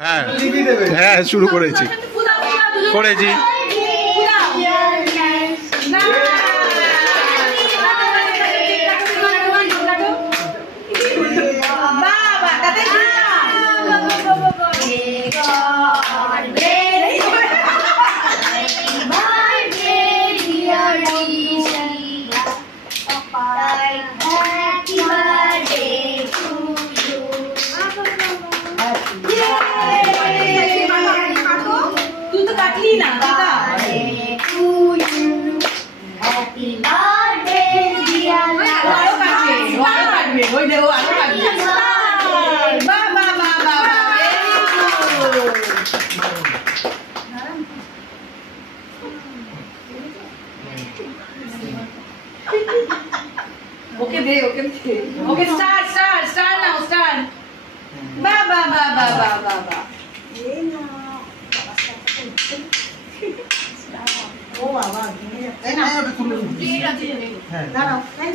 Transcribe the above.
হ্যাঁ হ্যাঁ শুরু করেছি করেছি Okay, okay, start now, start. Ba ba ba ba ba ba ba. Oh, wow, wow.